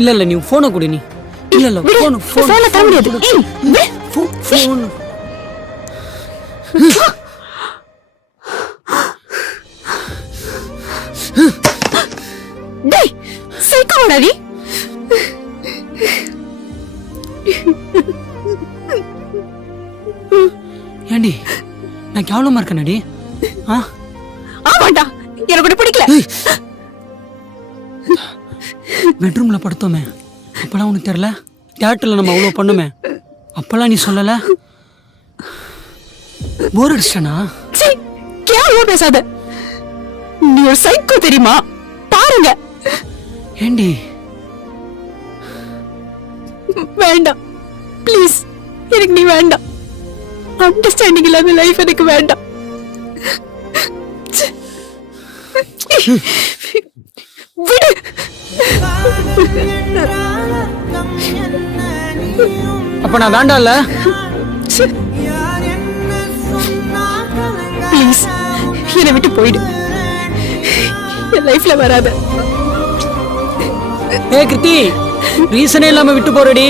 இல்ல நீ போனை கொடு நீ. இல்ல போனை தர முடியாது. போன் டேய் சைக்கோடா நீ. ஏண்டி நான் கேவலமா இருக்கேனடி? ஆமாண்டா, எனக்கு கூட பிடிக்கல. பெட்ரூம்ல படுத்தோமே அப்பெல்லாம் உனக்கு தெரியல? தியேட்டர்ல நம்ம அவ்வளோ பண்ணுமே அப்பெல்லாம் நீ சொல்லல? போர் அடிச்சிட்டனா? கேவலமா பேசாத. நீ ஒரு சைக்கோ தெரியுமா? பாருங்க. ஏண்டி? வேண்டாம் ப்ளீஸ், எனக்கு நீ வேண்டாம். அண்டர்ஸ்டாண்டிங் இல்லாத லைஃப் எனக்கு வேண்டாம். விடு. அப்ப நான் வேண்டாம்ல? ப்ளீஸ் என்னை விட்டு போயிடு. என் லைஃப்ல வராத. கிருத்தி, ரீசனே இல்லாம விட்டு போறடி.